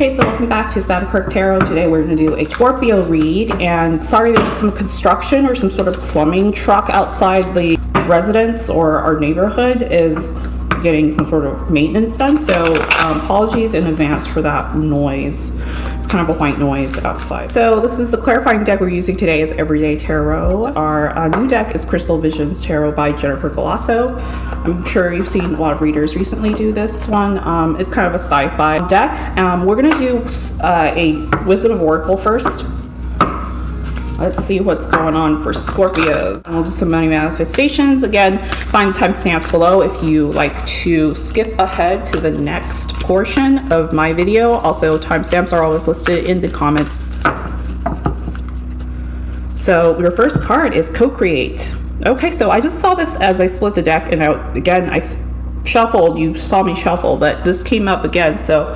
Okay, so welcome back to Quirk Tarot. Today we're going to do a Scorpio read, and sorry there's some construction or some sort of plumbing truck outside the residence or our neighborhood is getting some sort of maintenance done, so apologies in advance for that noise. It's kind of a white noise outside. So this is the clarifying deck we're using today is Everyday Tarot. Our new deck is Crystal Visions Tarot by Jennifer Galasso. I'm sure you've seen a lot of readers recently do this one. It's kind of a sci-fi deck. We're going to do a Wisdom of Oracle first. Let's see what's going on for Scorpios. And we'll do some money manifestations. Again, find timestamps below if you like to skip ahead to the next portion of my video. Also, timestamps are always listed in the comments. So your first card is Co-Create. Okay, so I just saw this as I split the deck, and I shuffled. You saw me shuffle, but this came up again. So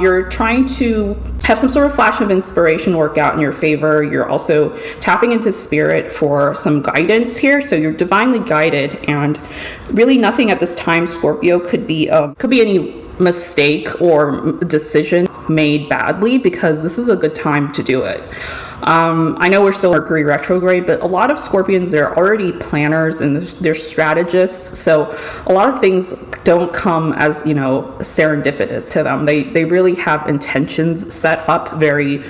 you're trying to have some sort of flash of inspiration work out in your favor. You're also tapping into spirit for some guidance here, so you're divinely guided, and really nothing at this time, Scorpio, could be any mistake or decision made badly, because this is a good time to do it. I know we're still Mercury Retrograde, but a lot of Scorpions, they're already planners and they're strategists. So a lot of things don't come as, serendipitous to them. They really have intentions set up very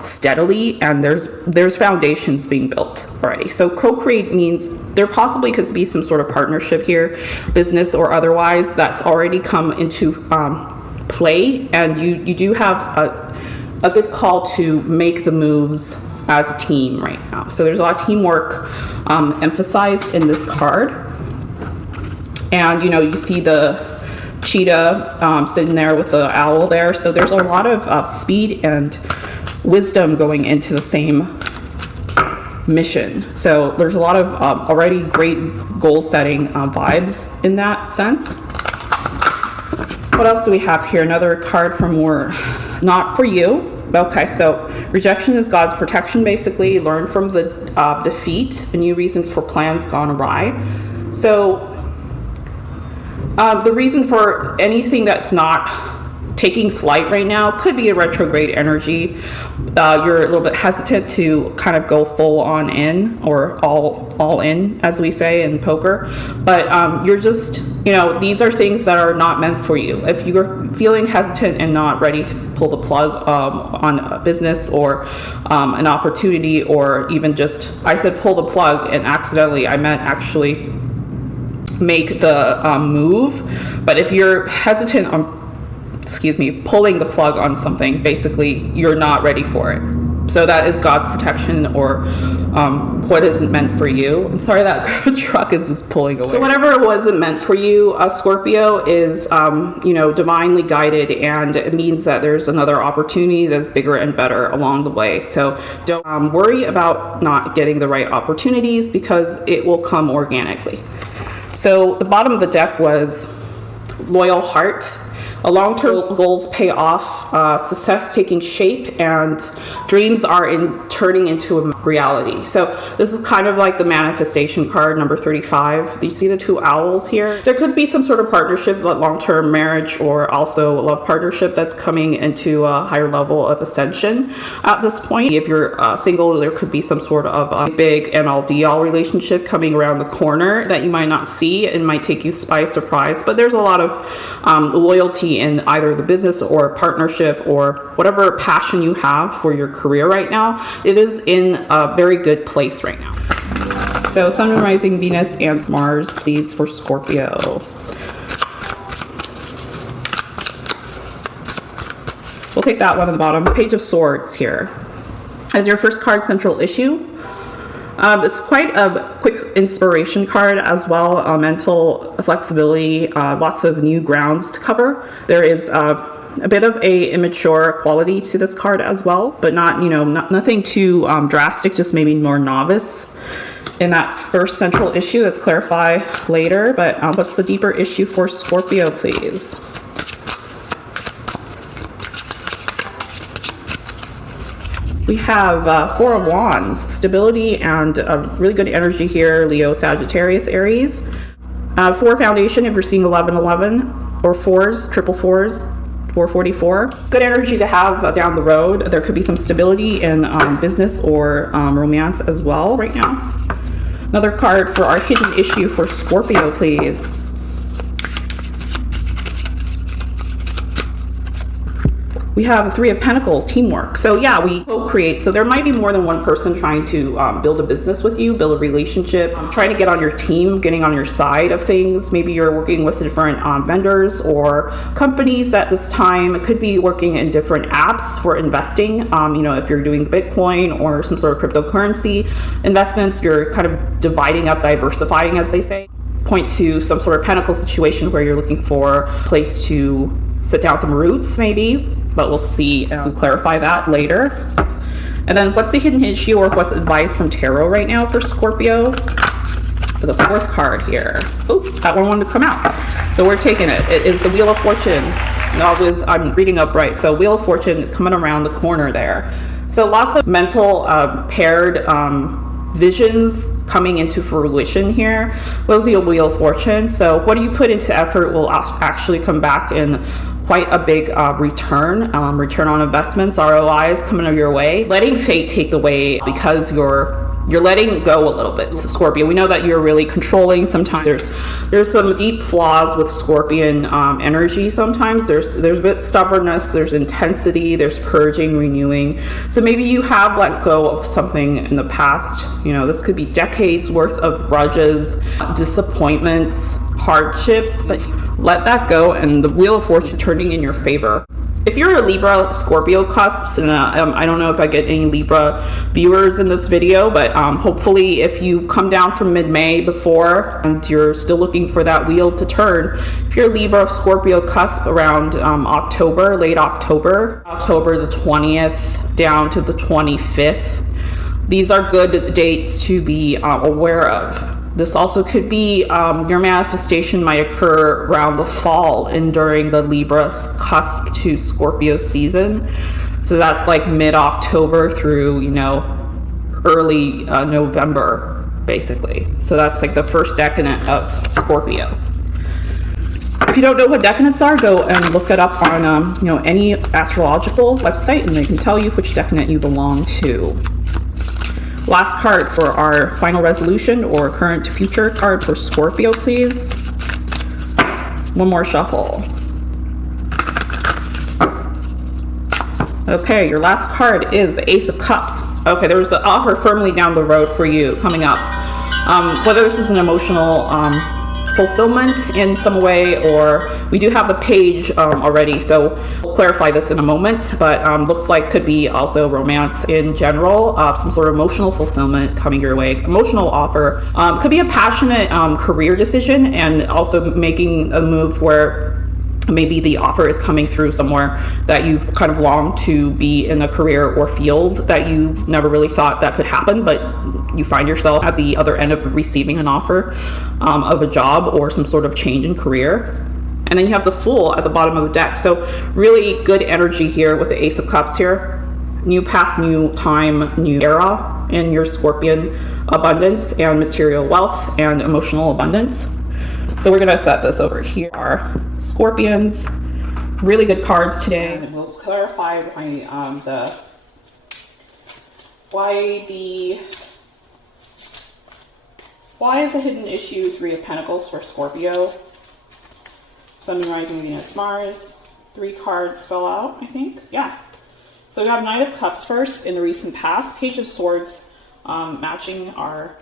steadily, and there's foundations being built already. So co-create means there possibly could be some sort of partnership here, business or otherwise, that's already come into play, and you do have a good call to make the moves as a team right now. So there's a lot of teamwork emphasized in this card. And you see the cheetah sitting there with the owl there. So there's a lot of speed and wisdom going into the same mission. So there's a lot of already great goal setting vibes in that sense. What else do we have here? Another card from more not for you. Okay, so rejection is God's protection, basically. Learn from the defeat, a new reason for plans gone awry. So the reason for anything that's not taking flight right now could be a retrograde energy. You're a little bit hesitant to kind of go full on in, or all in, as we say in poker. But you're just, these are things that are not meant for you. If you're feeling hesitant and not ready to pull the plug on a business or an opportunity, or even just, I said pull the plug and accidentally, I meant actually make the move. But if you're hesitant on pulling the plug on something, basically you're not ready for it. So that is God's protection, or what isn't meant for you. I'm sorry, that truck is just pulling away. So whatever wasn't meant for you, Scorpio, is divinely guided, and it means that there's another opportunity that's bigger and better along the way. So don't worry about not getting the right opportunities, because it will come organically. So the bottom of the deck was Loyal Heart. Long-term goals pay off, success taking shape, and dreams are turning into a reality. So this is kind of like the manifestation card, number 35. You see the two owls here? There could be some sort of partnership, like long-term marriage, or also a love partnership that's coming into a higher level of ascension at this point. If you're single, there could be some sort of a big end-all-be-all relationship coming around the corner that you might not see. It might take you by surprise, but there's a lot of loyalty in either the business or partnership or whatever passion you have for your career right now. It is in a very good place right now. So Sun, Moon, Rising, Venus, and Mars, these for Scorpio. We'll take that one at the bottom. Page of Swords here. As your first card, Central Issue. It's quite a quick inspiration card as well. Mental flexibility, lots of new grounds to cover. There is a bit of a immature quality to this card as well, but not nothing too drastic, just maybe more novice in that first central issue. Let's clarify later. But what's the deeper issue for Scorpio, please? We have Four of Wands, stability and really good energy here, Leo, Sagittarius, Aries. For foundation, if you're seeing 1111 or fours, triple fours, 444. Good energy to have down the road. There could be some stability in business or romance as well right now. Another card for our hidden issue for Scorpio, please. We have Three of Pentacles, teamwork. So yeah, we co-create. So there might be more than one person trying to build a business with you, build a relationship, trying to get on your team, getting on your side of things. Maybe you're working with different vendors or companies at this time. It could be working in different apps for investing. You know, if you're doing Bitcoin or some sort of cryptocurrency investments, you're kind of dividing up, diversifying, as they say. Point to some sort of pentacle situation where you're looking for a place to sit down some roots, maybe. But we'll see and clarify that later. And then what's the hidden issue or what's advice from tarot right now for Scorpio? For the fourth card here. Oh, that one wanted to come out. So we're taking it. It is the Wheel of Fortune. I'm reading up right. So Wheel of Fortune is coming around the corner there. So lots of mental paired visions coming into fruition here with the Wheel of Fortune. So what do you put into effort will actually come back in quite a big return on investments, ROIs coming your way. Letting fate take the way because you're letting go a little bit, Scorpio. We know that you're really controlling. Sometimes there's some deep flaws with Scorpion energy. Sometimes there's a bit stubbornness, there's intensity, there's purging, renewing. So maybe you have let go of something in the past. You know, this could be decades worth of grudges, disappointments, hardships, but let that go and the Wheel of Fortune turning in your favor. If you're a Libra Scorpio cusps, and I don't know if I get any Libra viewers in this video, but hopefully if you come down from mid-May before and you're still looking for that wheel to turn, if you're Libra Scorpio cusp around October, late October the 20th down to the 25th, these are good dates to be aware of. This also could be your manifestation might occur around the fall and during the Libra cusp to Scorpio season. So that's like mid-October through, you know, early November, basically. So that's like the first decadent of Scorpio. If you don't know what decadents are, go and look it up on you know, any astrological website and they can tell you which decadent you belong to. Last card for our final resolution or current to future card for Scorpio, please. One more shuffle. Okay, your last card is the Ace of Cups. Okay, there's an offer firmly down the road for you coming up. Whether this is an emotional fulfillment in some way, or we do have the page already, so we'll clarify this in a moment, but looks like could be also romance in general, some sort of emotional fulfillment coming your way, emotional offer, could be a passionate career decision, and also making a move where maybe the offer is coming through somewhere that you've kind of longed to be in a career or field that you've never really thought that could happen, but you find yourself at the other end of receiving an offer of a job or some sort of change in career. And then you have the Fool at the bottom of the deck. So really good energy here with the Ace of Cups here. New path, new time, new era in your Scorpion abundance and material wealth and emotional abundance. So we're gonna set this over here. Our Scorpions, really good cards today. And we'll clarify why is a hidden issue Three of Pentacles for Scorpio? Sun, Moon, Rising, Venus, Mars. 3 cards fell out, I think. Yeah. So we have Knight of Cups first in the recent past. Page of Swords matching our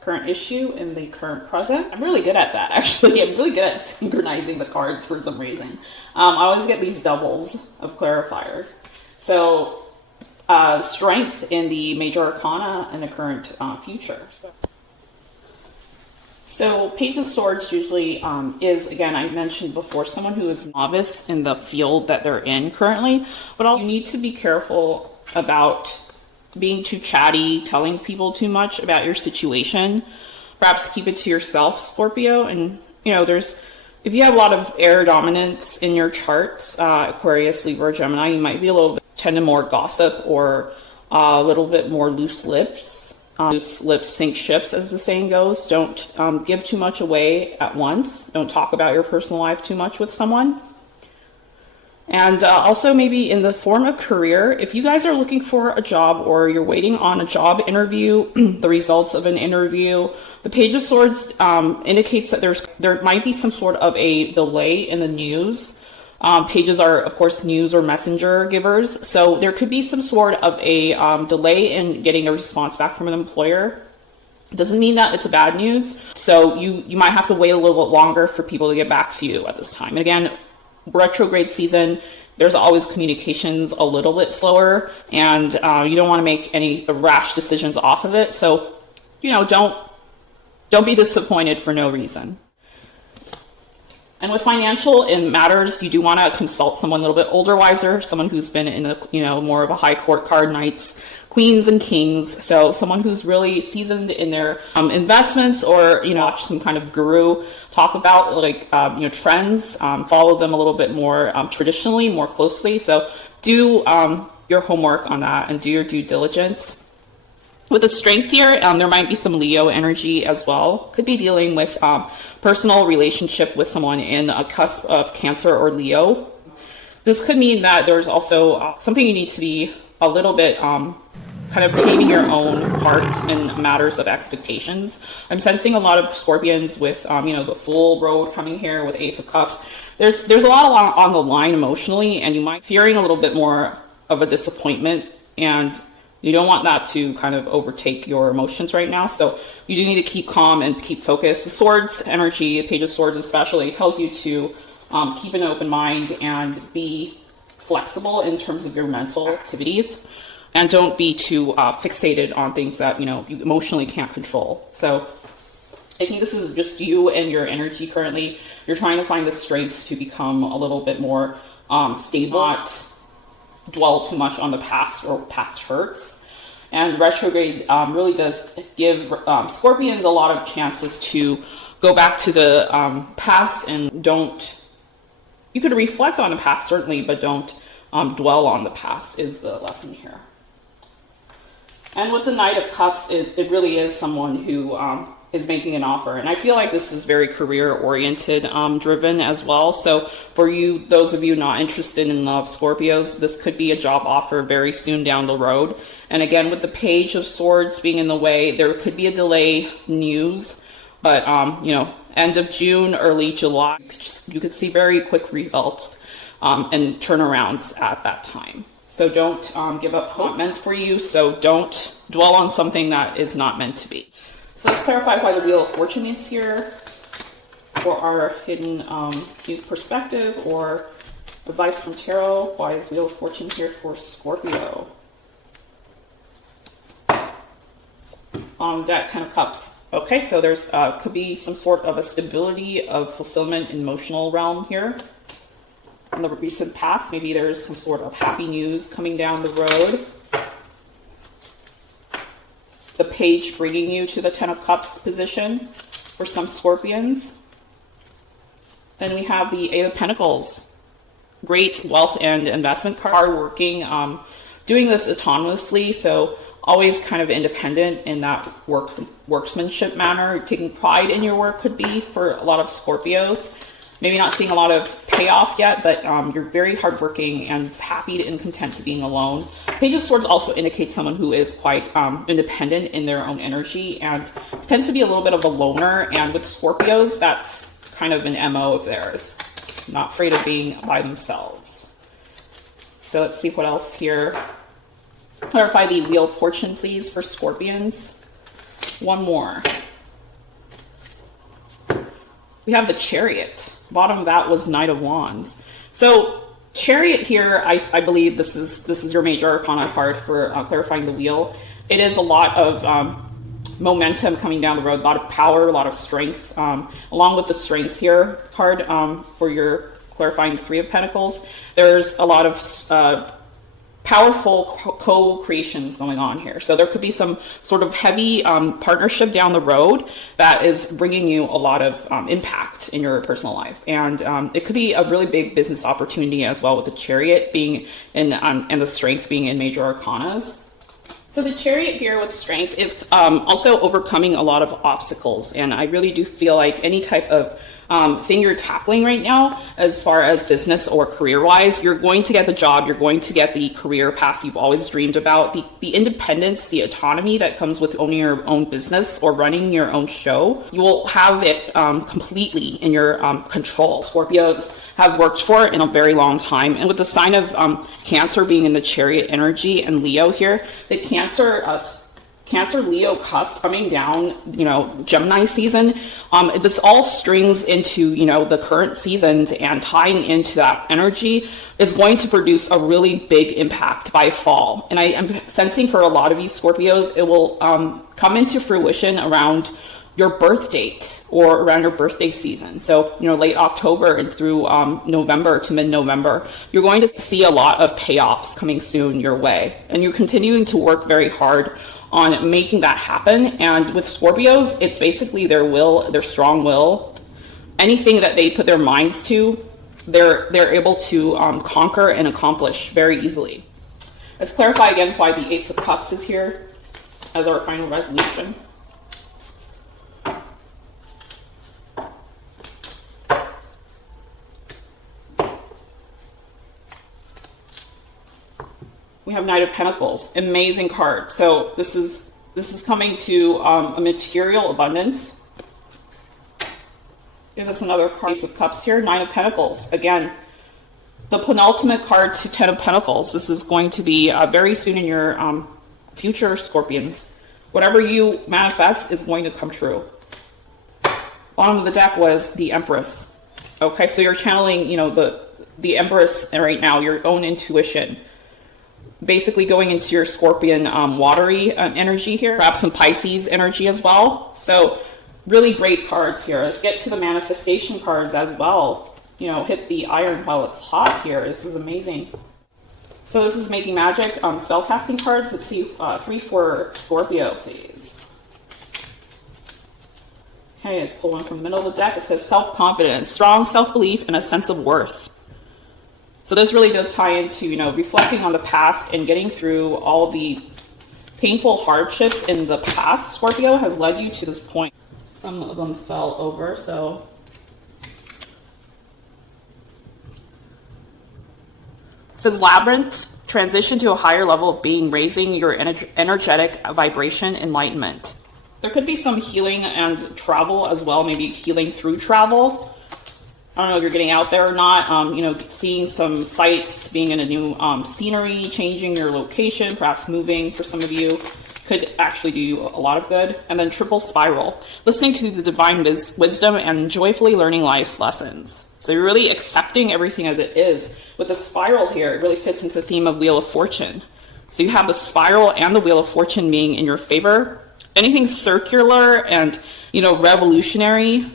current issue in the current present. I'm really good at that, actually. I'm really good at synchronizing the cards for some reason. I always get these doubles of clarifiers. So strength in the major arcana and the current future. So Page of Swords usually is, again, I mentioned before, someone who is novice in the field that they're in currently, but also you need to be careful about being too chatty, telling people too much about your situation. Perhaps keep it to yourself, Scorpio. And, you know, if you have a lot of air dominance in your charts, Aquarius, Libra, Gemini, you might be tend to more gossip or a little bit more loose lips. Loose lips sink ships, as the saying goes. Don't give too much away at once. Don't talk about your personal life too much with someone. And also maybe in the form of career, if you guys are looking for a job or you're waiting on a job interview, the results of an interview, the Page of Swords indicates that there might be some sort of a delay in the news. Pages are, of course, news or messenger givers. So there could be some sort of a delay in getting a response back from an employer. Doesn't mean that it's bad news. So you might have to wait a little bit longer for people to get back to you at this time. And again, retrograde season, there's always communications a little bit slower, and you don't want to make any rash decisions off of it. So, don't be disappointed for no reason. And with financial in matters, you do want to consult someone a little bit older, wiser, someone who's been in more of a high court card, knights, queens, and kings. So someone who's really seasoned in their investments, or watch some kind of guru talk about trends. Follow them a little bit more traditionally, more closely. So do your homework on that and do your due diligence. With the strength here, there might be some Leo energy as well. Could be dealing with personal relationship with someone in a cusp of Cancer or Leo. This could mean that there's also something you need to be a little bit kind of taming your own heart in matters of expectations. I'm sensing a lot of Scorpions with the full road coming here with Ace of Cups. There's a lot on the line emotionally, and you might be fearing a little bit more of a disappointment, and you don't want that to kind of overtake your emotions right now. So you do need to keep calm and keep focused. The Swords energy, Page of Swords especially, tells you to keep an open mind and be flexible in terms of your mental activities. And don't be too fixated on things that, you emotionally can't control. So I think this is just you and your energy currently. You're trying to find the strength to become a little bit more stable, not dwell too much on the past or past hurts. And retrograde really does give Scorpions a lot of chances to go back to the past, and you could reflect on the past certainly, but don't dwell on the past is the lesson here. And with the Knight of Cups, it really is someone who is making an offer. And I feel like this is very career-oriented, driven as well. So for you, those of you not interested in love, Scorpios, this could be a job offer very soon down the road. And again, with the Page of Swords being in the way, there could be a delay news. But, end of June, early July, you could see very quick results and turnarounds at that time. So don't give up hope meant for you. So don't dwell on something that is not meant to be. So let's clarify why the Wheel of Fortune is here for our hidden used perspective or advice from tarot. Why is Wheel of Fortune here for Scorpio? On deck, 10 of Cups. Okay, so there's could be some sort of a stability of fulfillment in emotional realm here. In the recent past, maybe there's some sort of happy news coming down the road. The Page bringing you to the 10 of Cups position for some Scorpions. Then we have the Eight of Pentacles. Great wealth and investment card, working, doing this autonomously, so always kind of independent in that workmanship manner. Taking pride in your work could be for a lot of Scorpios. Maybe not seeing a lot of payoff yet, but you're very hardworking and happy and content to being alone. Page of Swords also indicates someone who is quite independent in their own energy and tends to be a little bit of a loner. And with Scorpios, that's kind of an MO of theirs. Not afraid of being by themselves. So let's see what else here. Clarify the Wheel of Fortune, please, for Scorpions. One more. We have the Chariot. Bottom of that was Knight of Wands. So Chariot here, I believe this is your major arcana card for clarifying the wheel. It is a lot of momentum coming down the road, a lot of power, a lot of strength, along with the strength here card for your clarifying Three of Pentacles. There's a lot of powerful co-creations going on here. So there could be some sort of heavy partnership down the road that is bringing you a lot of impact in your personal life. And it could be a really big business opportunity as well, with the Chariot being in, and the strength being in major arcanas. So the Chariot here with strength is also overcoming a lot of obstacles. And I really do feel like any type of thing you're tackling right now, as far as business or career wise. You're going to get the job, you're going to get the career path you've always dreamed about, the independence, the autonomy that comes with owning your own business or running your own show. You will have it completely in your control. Scorpios have worked for it in a very long time. And with the sign of Cancer being in the Chariot energy and Leo here, the Cancer Leo cusp coming down, Gemini season, this all strings into, the current seasons, and tying into that energy is going to produce a really big impact by fall. And I am sensing for a lot of you Scorpios, it will come into fruition around your birth date or around your birthday season. So, late October and through November to mid-November, you're going to see a lot of payoffs coming soon your way. And you're continuing to work very hard on making that happen. And with Scorpios, it's basically their will, their strong will. Anything that they put their minds to, they're able to conquer and accomplish very easily. Let's clarify again why the Ace of Cups is here as our final resolution. We have Knight of Pentacles, amazing card. So this is coming to a material abundance. Give us another card, Ace of Cups here, Nine of Pentacles. Again, the penultimate card to Ten of Pentacles. This is going to be very soon in your future, Scorpions. Whatever you manifest is going to come true. Bottom of the deck was the Empress. Okay, so you're channeling, the Empress right now, your own intuition. Basically going into your Scorpion watery energy here, perhaps some Pisces energy as well. So really great cards here. Let's get to the manifestation cards as well. Hit the iron while it's hot here. This is amazing. So this is Making Magic spellcasting cards. Let's see, 3 for Scorpio, please. Okay, let's pull one from the middle of the deck. It says self-confidence, strong self-belief, and a sense of worth. So this really does tie into, reflecting on the past and getting through all the painful hardships in the past. Scorpio has led you to this point. Some of them fell over, so. It says Labyrinth, transition to a higher level of being, raising your energetic vibration, enlightenment. There could be some healing and travel as well, maybe healing through travel. I don't know if you're getting out there or not, seeing some sights, being in a new scenery, changing your location, perhaps moving for some of you could actually do you a lot of good. And then triple spiral, listening to the divine wisdom and joyfully learning life's lessons. So you're really accepting everything as it is. With the spiral here, it really fits into the theme of Wheel of Fortune. So you have the spiral and the Wheel of Fortune being in your favor. Anything circular and, revolutionary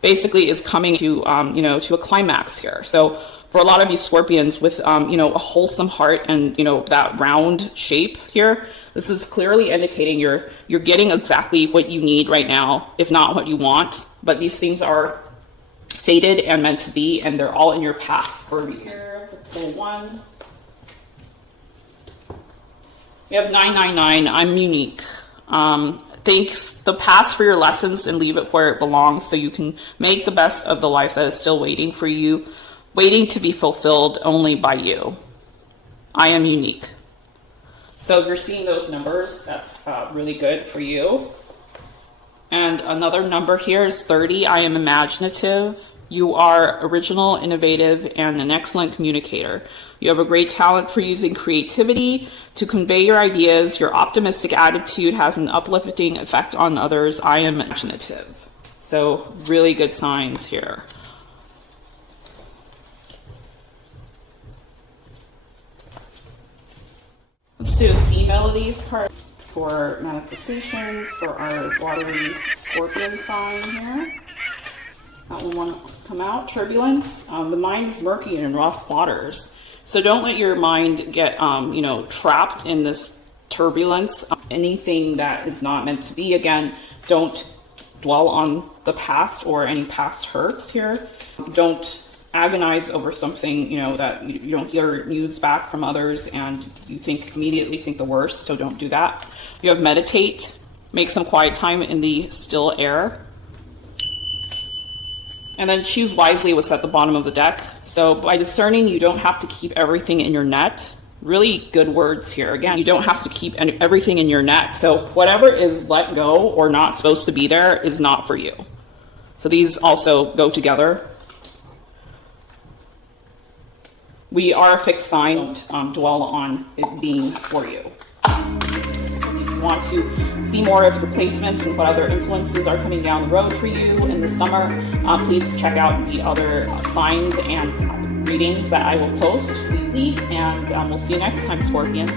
basically is coming to, to a climax here. So for a lot of you Scorpions with, a wholesome heart and, that round shape here, this is clearly indicating you're getting exactly what you need right now, if not what you want. But these things are fated and meant to be, and they're all in your path for a reason. Here, pull one. We have 999, I'm unique. Thanks the past for your lessons and leave it where it belongs so you can make the best of the life that is still waiting for you, waiting to be fulfilled only by you. I am unique. So if you're seeing those numbers, that's really good for you. And another number here is 30. I am imaginative. You are original, innovative, and an excellent communicator. You have a great talent for using creativity to convey your ideas. Your optimistic attitude has an uplifting effect on others. I am imaginative. So really good signs here. Let's do a C melodies part for manifestations for our watery Scorpion sign here. That one want to come out. Turbulence. The mind is murky and in rough waters. So don't let your mind get, trapped in this turbulence. Anything that is not meant to be, again, don't dwell on the past or any past hurts here. Don't agonize over something, that you don't hear news back from others and you immediately think the worst. So don't do that. You have meditate. Make some quiet time in the still air. And then choose wisely was at the bottom of the deck. So by discerning, you don't have to keep everything in your net. Really good words here. Again, you don't have to keep everything in your net. So whatever is let go or not supposed to be there is not for you. So these also go together. We are a fixed sign. Don't dwell on it being for you. If you want to see more of the placements and what other influences are coming down the road for you in the summer, please check out the other signs and readings that I will post weekly. And we'll see you next time, Scorpions.